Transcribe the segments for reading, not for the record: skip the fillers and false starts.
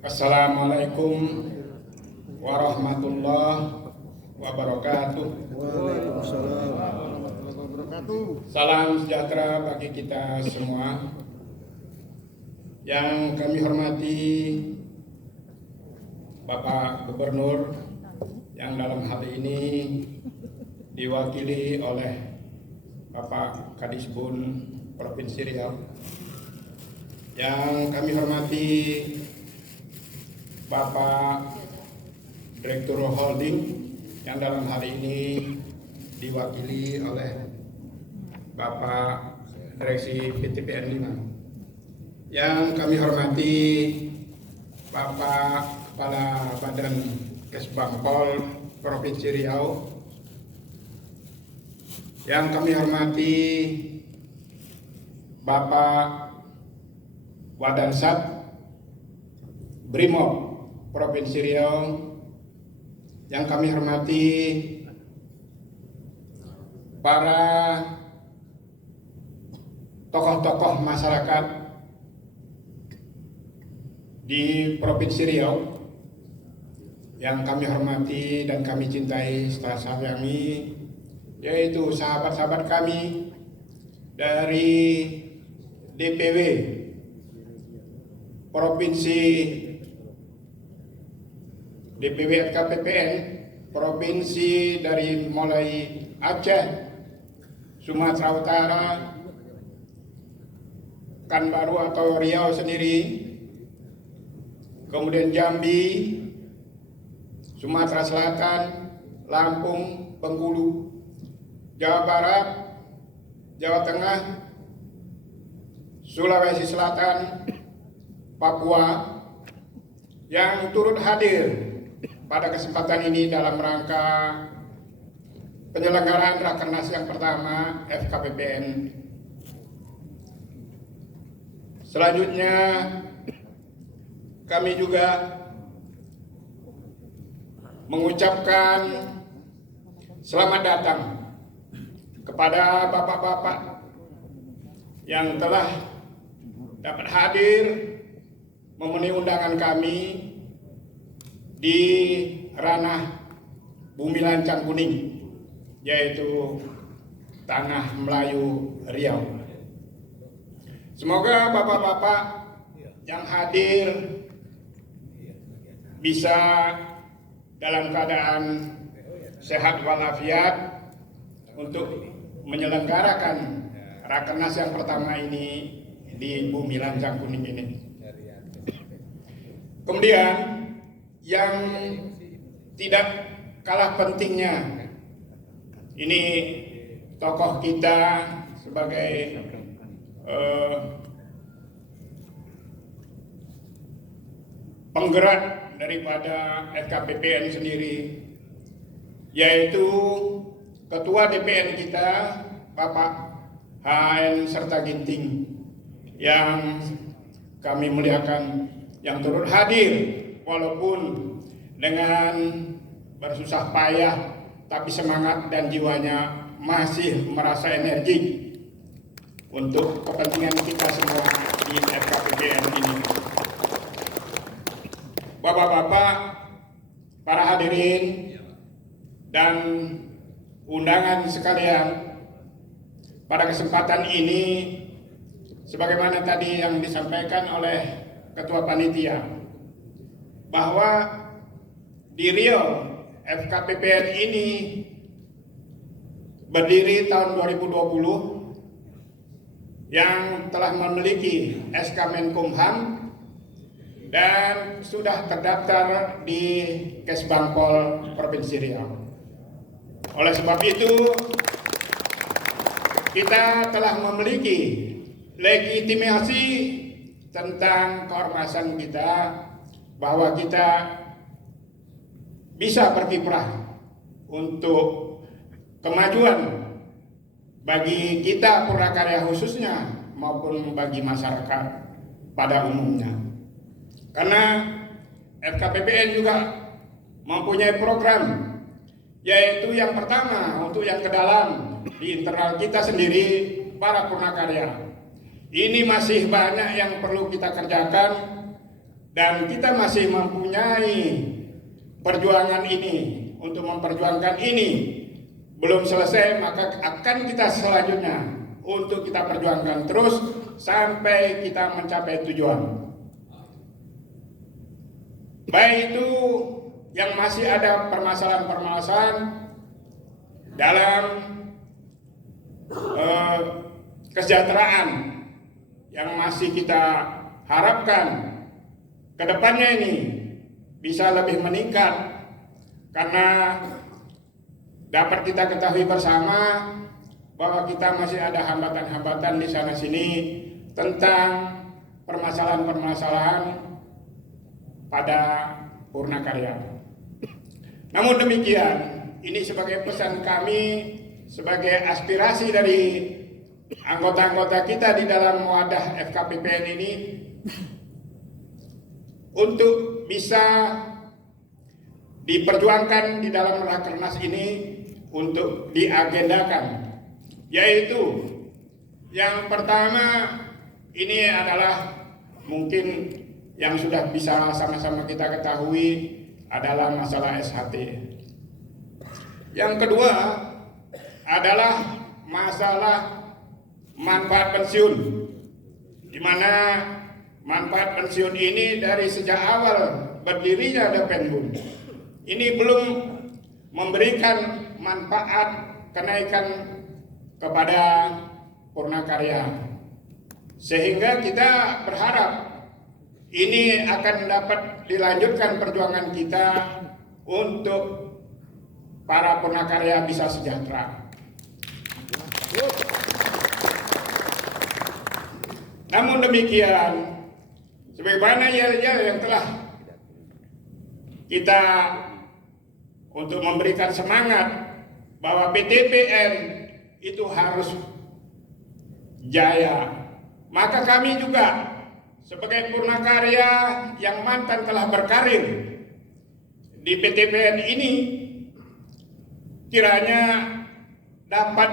Assalamualaikum warahmatullahi wabarakatuh. Waalaikumsalam warahmatullahi wabarakatuh. Salam sejahtera bagi kita semua. Yang kami hormati Bapak Gubernur yang dalam hal ini diwakili oleh Bapak Kadisbun Provinsi Riau. Yang kami hormati Bapak Direktur Holding yang dalam hal ini diwakili oleh Bapak Direksi PTPN 5. Yang kami hormati Bapak Kepala Badan Kesbangpol Provinsi Riau. Yang kami hormati Bapak Wadansat Brimob Provinsi Riau. Yang kami hormati para tokoh-tokoh masyarakat di Provinsi Riau. Yang kami hormati dan kami cintai serta sayangi, yaitu sahabat-sahabat kami dari DPW Provinsi DPW FKPPN Provinsi dari mulai Aceh, Sumatera Utara, Pekanbaru atau Riau sendiri, kemudian Jambi, Sumatera Selatan, Lampung, Bengkulu, Jawa Barat, Jawa Tengah, Sulawesi Selatan, Papua yang turut hadir pada kesempatan ini dalam rangka penyelenggaraan Rakernas yang pertama FKPPN. Selanjutnya kami juga mengucapkan selamat datang kepada bapak-bapak yang telah dapat hadir memenuhi undangan kami di ranah Bumi Lancang Kuning, yaitu Tanah Melayu Riau. Semoga bapak-bapak yang hadir bisa dalam keadaan sehat walafiat untuk menyelenggarakan Rakernas yang pertama ini di Bumi Lancang Kuning ini. Kemudian yang tidak kalah pentingnya, ini tokoh kita sebagai penggerak daripada FKPPN sendiri, yaitu Ketua DPN kita Bapak HN serta Ginting, yang kami muliakan, yang turut hadir walaupun dengan bersusah payah, tapi semangat dan jiwanya masih merasa energi untuk kepentingan kita semua di FKPPN ini. Bapak-bapak, para hadirin dan undangan sekalian, pada kesempatan ini sebagaimana tadi yang disampaikan oleh Ketua Panitia, bahwa di Riau FKPPN ini berdiri tahun 2020 yang telah memiliki SK Menkumham dan sudah terdaftar di Kesbangpol Provinsi Riau. Oleh sebab itu, kita telah memiliki legitimasi tentang keormasan kita, bahwa kita bisa berkiprah untuk kemajuan bagi kita Purnakarya khususnya maupun bagi masyarakat pada umumnya. Karena FKPPN juga mempunyai program, yaitu yang pertama untuk yang ke dalam di internal kita sendiri para Purnakarya, ini masih banyak yang perlu kita kerjakan dan kita masih mempunyai perjuangan ini. Untuk memperjuangkan ini belum selesai, maka akan kita selanjutnya untuk kita perjuangkan terus sampai kita mencapai tujuan. Baik itu yang masih ada permasalahan-permasalahan dalam kesejahteraan yang masih kita harapkan ke depannya ini bisa lebih meningkat, karena dapat kita ketahui bersama bahwa kita masih ada hambatan-hambatan di sana sini tentang permasalahan-permasalahan pada Purnakarya. Namun demikian, ini sebagai pesan kami, sebagai aspirasi dari anggota-anggota kita di dalam wadah FKPPN ini untuk bisa diperjuangkan di dalam Rakernas ini untuk diagendakan, yaitu yang pertama ini adalah mungkin yang sudah bisa sama-sama kita ketahui adalah masalah SHT. Yang kedua adalah masalah manfaat pensiun, di mana manfaat pensiun ini dari sejak awal berdirinya Depenbun ini belum memberikan manfaat kenaikan kepada Purnakarya, sehingga kita berharap ini akan dapat dilanjutkan perjuangan kita untuk para Purnakarya bisa sejahtera. Namun demikian, sebagaimana yel-yel yang telah kita untuk memberikan semangat bahwa PTPN itu harus jaya, maka kami juga sebagai Purnakarya yang mantan telah berkarir di PTPN ini kiranya dapat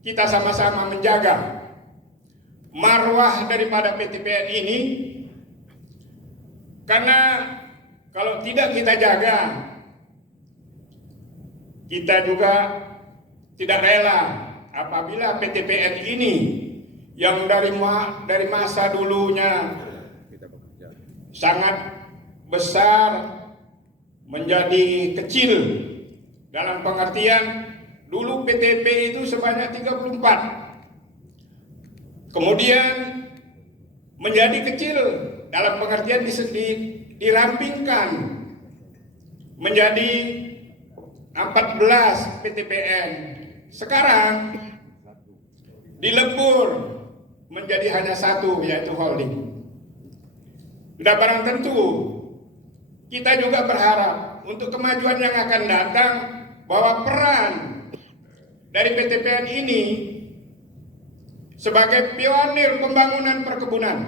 kita sama-sama menjaga marwah daripada PTPN ini, karena kalau tidak kita jaga, kita juga tidak rela apabila PTPN ini yang dari masa dulunya sangat besar menjadi kecil, dalam pengertian dulu PTP itu sebanyak 34, kemudian menjadi kecil dalam pengertian dirampingkan menjadi 14 PTPN, sekarang dilebur menjadi hanya satu, yaitu holding. Sudah barang tentu kita juga berharap untuk kemajuan yang akan datang bahwa peran dari PTPN ini sebagai pionir pembangunan perkebunan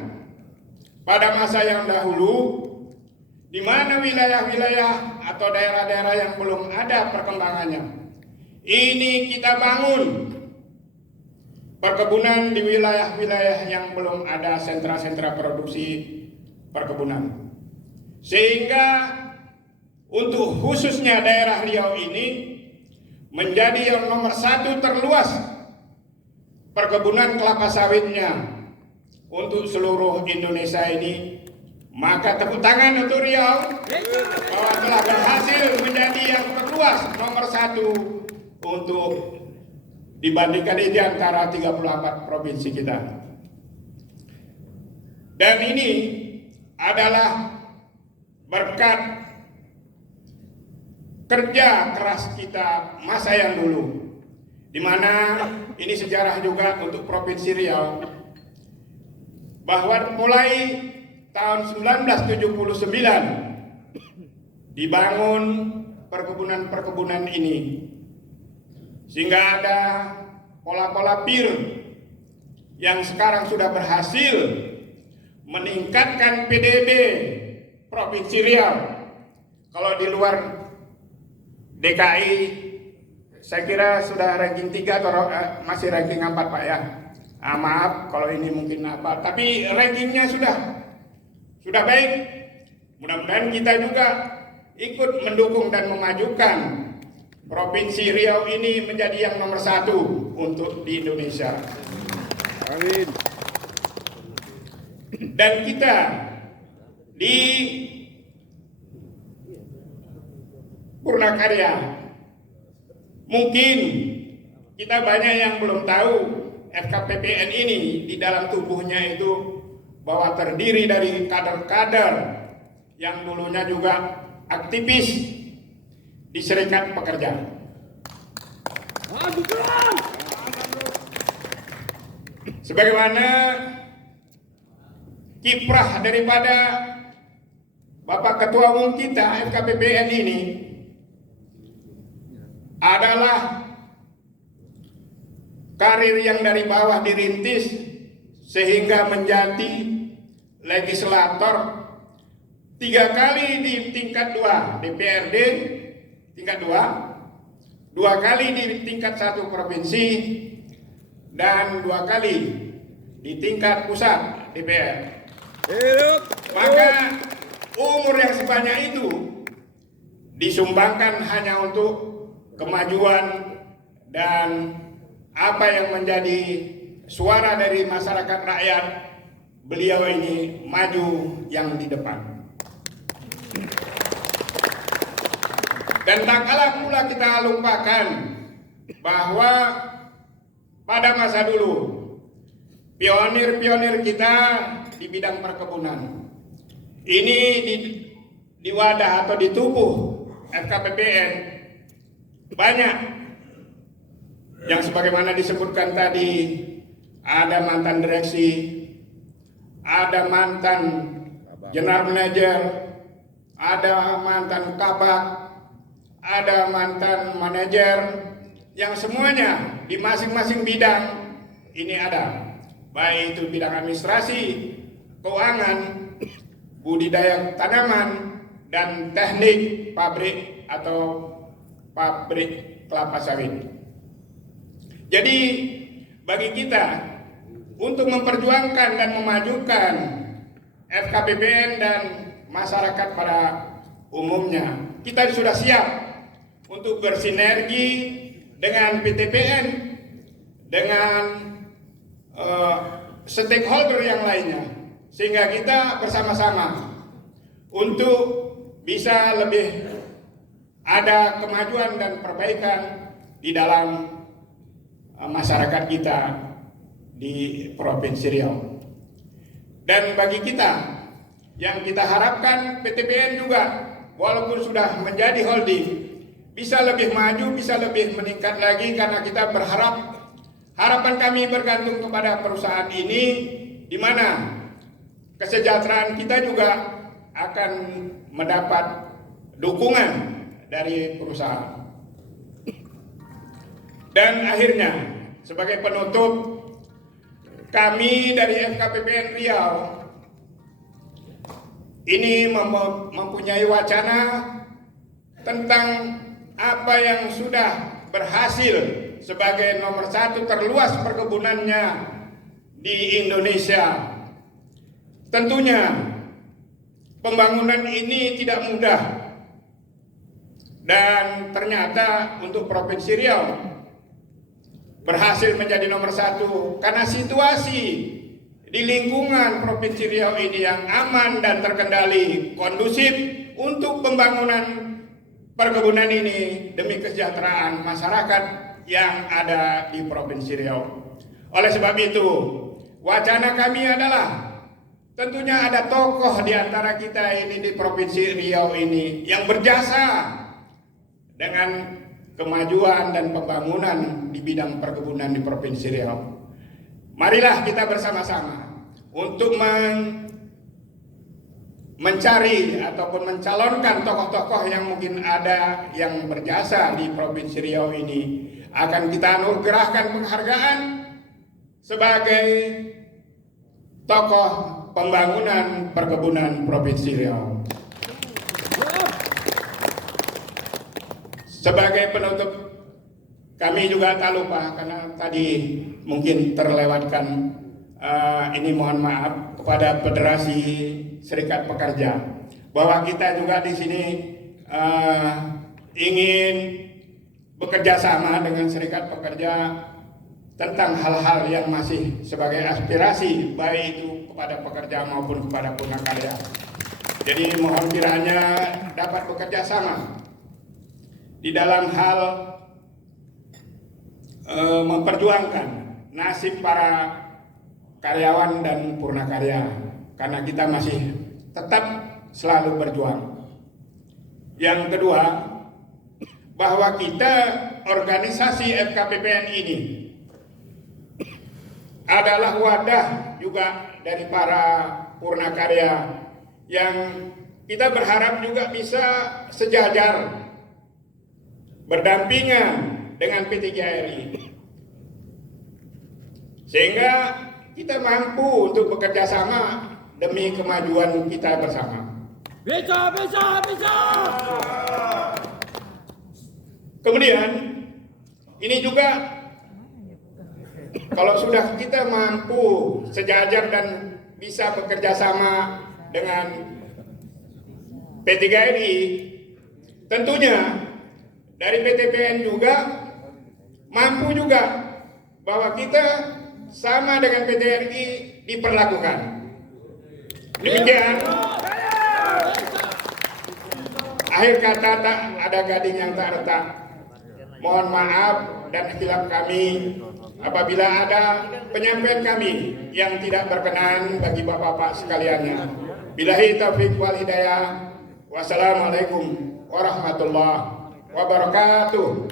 pada masa yang dahulu, di mana wilayah-wilayah atau daerah-daerah yang belum ada perkembangannya, ini kita bangun perkebunan di wilayah-wilayah yang belum ada sentra-sentra produksi perkebunan, sehingga untuk khususnya daerah Riau ini menjadi yang nomor 1 terluas perkebunan kelapa sawitnya untuk seluruh Indonesia ini. Maka tepuk tangan untuk Riau bahwa telah berhasil menjadi yang terluas nomor 1 untuk dibandingkan di antara 34 provinsi kita. Dan ini adalah berkat kerja keras kita masa yang dulu, di mana ini sejarah juga untuk Provinsi Riau, bahwa mulai tahun 1979 dibangun perkebunan-perkebunan ini, sehingga ada pola-pola PIR yang sekarang sudah berhasil meningkatkan PDB Provinsi Riau. Kalau di luar DKI saya kira sudah ranking 3 atau masih ranking 4 Pak ya. Maaf kalau ini mungkin apa, tapi rankingnya sudah baik. Mudah-mudahan kita juga ikut mendukung dan memajukan Provinsi Riau ini menjadi yang nomor 1 untuk di Indonesia. Amin. Dan kita di Purnakarya, mungkin kita banyak yang belum tahu FKPPN ini di dalam tubuhnya itu bahwa terdiri dari kader-kader yang dulunya juga aktivis di Serikat Pekerja. Sebagaimana kiprah daripada Bapak Ketua Umum kita FKPPN ini adalah karir yang dari bawah dirintis sehingga menjadi legislator 3 kali di tingkat 2 DPRD tingkat 2 kali di tingkat 1 provinsi, dan 2 kali di tingkat pusat DPR. Maka umur yang sebanyak itu disumbangkan hanya untuk kemajuan dan apa yang menjadi suara dari masyarakat rakyat. Beliau ini maju yang di depan. Dan tak kalah pula kita lupakan bahwa pada masa dulu pionir-pionir kita di bidang perkebunan ini di wadah atau di tubuh FKPPN banyak yang sebagaimana disebutkan tadi, ada mantan direksi, ada mantan general manager, ada mantan kabak, ada mantan manajer, yang semuanya di masing-masing bidang ini ada, baik itu bidang administrasi, keuangan, budidaya tanaman, dan teknik pabrik atau pabrik kelapa sawit. Jadi bagi kita untuk memperjuangkan dan memajukan FKPPN dan masyarakat pada umumnya, kita sudah siap untuk bersinergi dengan PTPN, dengan stakeholder yang lainnya, sehingga kita bersama-sama untuk bisa lebih ada kemajuan dan perbaikan di dalam masyarakat kita di Provinsi Riau. Dan bagi kita yang kita harapkan PTPN juga walaupun sudah menjadi holding bisa lebih maju, bisa lebih meningkat lagi, karena kita berharap, harapan kami bergantung kepada perusahaan ini, di mana kesejahteraan kita juga akan mendapat dukungan dari perusahaan. Dan akhirnya sebagai penutup, kami dari FKPPN Riau ini mempunyai wacana tentang apa yang sudah berhasil sebagai nomor 1 terluas perkebunannya di Indonesia. Tentunya pembangunan ini tidak mudah, dan ternyata untuk Provinsi Riau berhasil menjadi nomor 1 karena situasi di lingkungan Provinsi Riau ini yang aman dan terkendali, kondusif untuk pembangunan perkebunan ini demi kesejahteraan masyarakat yang ada di Provinsi Riau. Oleh sebab itu, wacana kami adalah tentunya ada tokoh di antara kita ini di Provinsi Riau ini yang berjasa dengan kemajuan dan pembangunan di bidang perkebunan di Provinsi Riau. Marilah kita bersama-sama untuk mencari ataupun mencalonkan tokoh-tokoh yang mungkin ada yang berjasa di Provinsi Riau ini. Akan kita anugerahkan penghargaan sebagai tokoh pembangunan perkebunan Provinsi Riau. Sebagai penutup kami juga tak lupa karena tadi mungkin terlewatkan, ini mohon maaf kepada Federasi Serikat Pekerja bahwa kita juga di sini ingin bekerja sama dengan Serikat Pekerja tentang hal-hal yang masih sebagai aspirasi baik itu kepada pekerja maupun kepada Purnakarya. Jadi mohon kiranya dapat bekerja sama di dalam hal memperjuangkan nasib para karyawan dan Purnakarya, karena kita masih tetap selalu berjuang. Yang kedua, bahwa kita organisasi FKPPN ini adalah wadah juga dari para Purnakarya yang kita berharap juga bisa sejajar berdampingan dengan P3RI, sehingga kita mampu untuk bekerja sama demi kemajuan kita bersama. Bisa. Kemudian ini juga kalau sudah kita mampu sejajar dan bisa bekerja sama dengan P3RI, tentunya dari PTPN juga mampu juga bahwa kita sama dengan PTRI diperlakukan. Demikian. Akhir kata, tak ada gading yang tak retak. Mohon maaf dan khilaf kami apabila ada penyampaian kami yang tidak berkenan bagi bapak-bapak sekaliannya. Billahi taufiq wal hidayah. Wassalamualaikum warahmatullahi wabarakatuh.